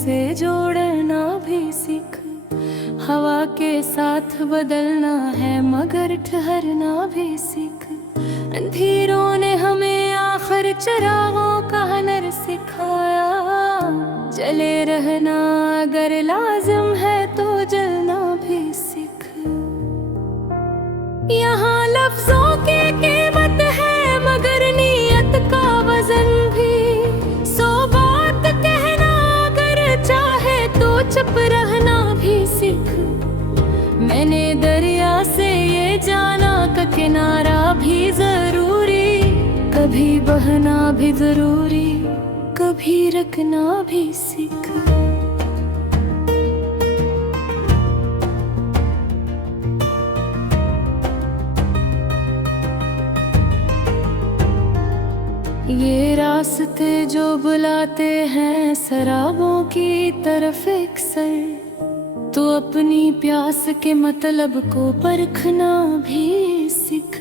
से जोड़ना भी सीख। हवा के साथ बदलना है मगर ठहरना भी सीख। अंधेरों ने हमें आखिर चिरागों का हुनर सिखाया। जले रहना अगर लाजिम है तो जलना भी सीख। यहाँ लफ्जों की कीमत है मगर नीयत का वजन भी। सो बात कहना अगर चाहे तो चुप रहना भी सीख। मैंने दरिया से ये जाना का किनारा भी जरूरी। कभी बहना भी जरूरी, कभी रखना भी सीख। ये रास्ते जो बुलाते हैं शराबों की तरफ अक्सर, तो अपनी प्यास के मतलब को परखना भी सीख।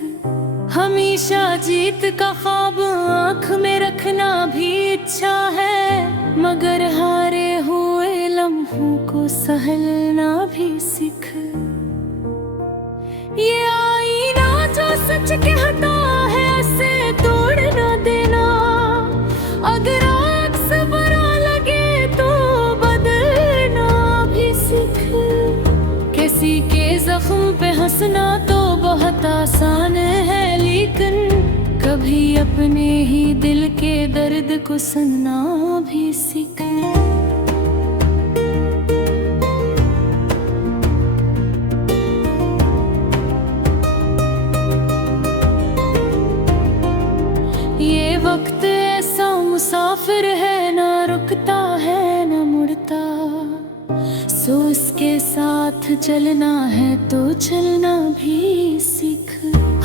हमेशा जीत का ख्वाब आँख में रखना भी इच्छा है मगर हारे हुए लम्हों को सहलना भी सीख। ये आईना जो सच कहता है उसे तोड़ न देना। अगर आग से बुरा लगे तो बदलना भी सीख। किसी के जख्म पे हंसना तो बहुत आसान है लेकिन कभी अपने ही दिल के दर्द को सुनना भी सीख। ये वक्त ऐसा मुसाफिर है ना रुकता है ना मुड़ता। सो इसके साथ चलना है तो चलना भी सीख।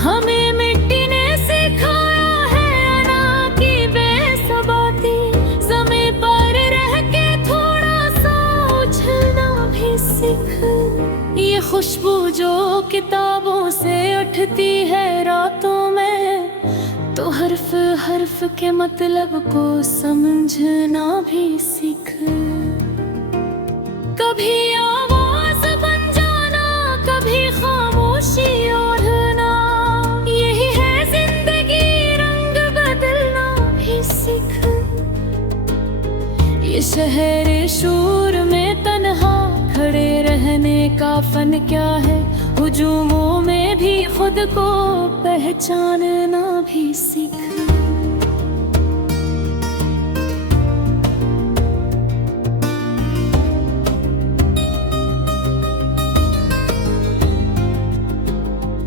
हमें मिट्टी ने सिखाया है अना की बेसबाती। ज़मीं पर रह के थोड़ा सा उछलना भी सीख। ये खुशबू जो किताबों से उठती है रातों में, तो हर्फ हर्फ के मतलब को समझना भी सीख। कभी आवाज बन जाना, कभी खामोशी ओढ़ना। यही है जिंदगी, रंग बदलना भी सीख। ये शहर शूर में तन्हा खड़े रहने का फन क्या है। हुजूमों में भी खुद को पहचानना भी सीख।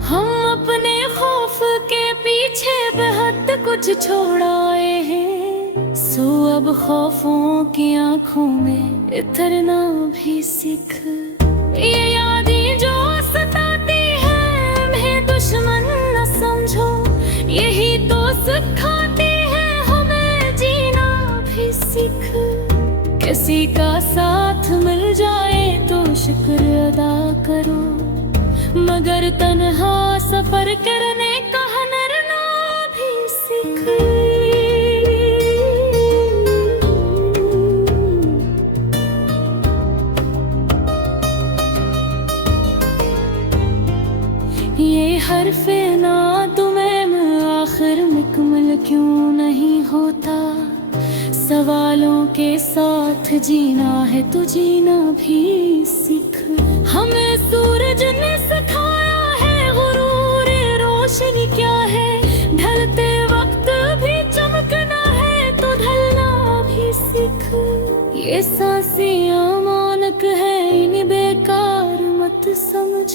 हम अपने खौफ के पीछे बहुत कुछ छोड़ाए हैं। सो अब खौफों की आंखों में इतरना भी सीख। ये यादें जो सताती है उन्हें दुश्मन न समझो। यही तो सिखाती है हमें जीना भी सीख। किसी का साथ मिल जाए तो शुक्र अदा करो मगर तन्हा सफर करने का हुनर ना भी सीख। ये हर्फे ना तुम्हें आखिर मुकम्मल क्यों नहीं होता। सवालों के साथ जीना है तो जीना भी सीख। हमें सूरज ने सिखाया है गुरूर रोशनी क्या है। ढलते वक्त भी चमकना है तो ढलना भी सीख। ये सांसें मानक है इन बेकार मत समझ।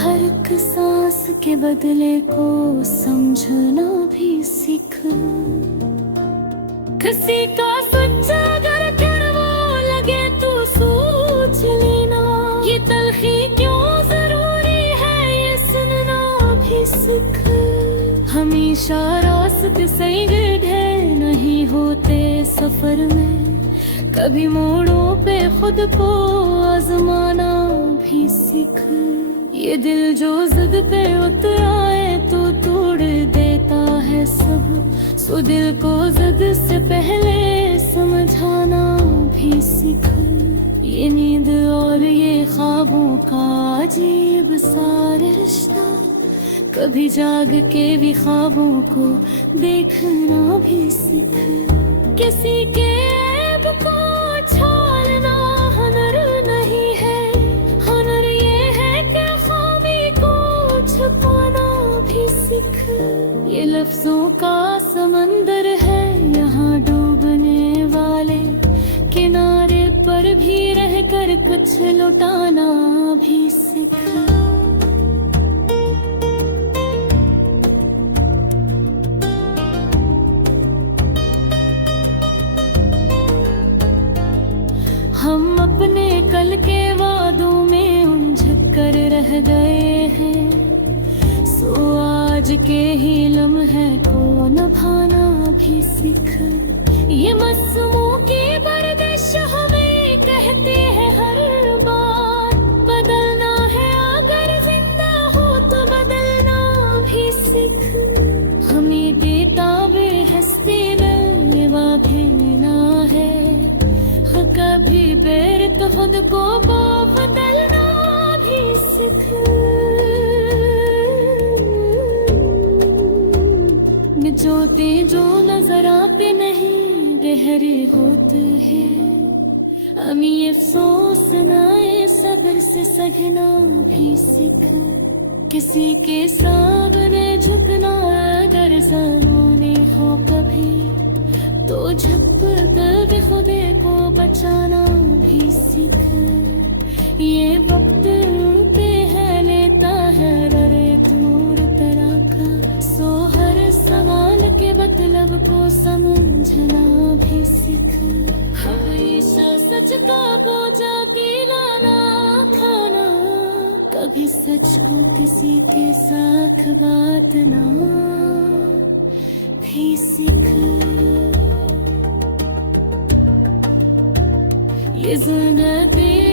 हर एक सांस के बदले को समझना भी सीख। किसी का सच्चा अगर कड़वा लगे तो सोच लेना। ये तलखी क्यों जरूरी है ये सुनना भी सीख। हमेशा रास्ते सही गड्ढे नहीं होते सफर में। कभी मोड़ों पे खुद को आजमाना भी सीख। ये दिल जो जिद पे उतर आए तो तोड़ देता है सब। सो दिल को जिद से पहले समझाना भी सीख। ये नींद और ये ख्वाबों का अजीब सा रिश्ता, कभी जाग के भी ख्वाबों को देखना भी सीख। किसी के ऐब को छालना हुनर नहीं है, हुनर ये है कि ख्वाबी को छुपाना भी सीख। ये लफ्जों का समंदर है यहाँ डूबने वाले, किनारे पर भी रहकर कुछ लुटाना भी सीख। हम अपने कल के वादों में उलझ कर रह गए हैं, सो आज के ही लम्हे को निभाना भी सीख। ये मासूमों की बर्दिश हमें कहते हैं हर बार, बदलना है अगर जिंदा हो तो बदलना भी सीख। हमें बेताबे हंसते नवा भेना है, कभी बेर तो खुद को बदलना भी सीख। जोते जो नजर आते नहीं गहरे होते हैं, हम ये अफसोस नाए सबर से सहना भी सीख। किसी के सामने झुकना अगर ज़माने हो कभी, तो झुक कर खुदे को बचाना भी सीख। ये वक्त पे है लेता है हर एक नूर तरह का, सो हर सवाल के मतलब को समझना भी सीख। हमेशा सच का बोझा गिलाना खाना, कभी सच को किसी के साथ बांटना भी सीख। ये जिंदगी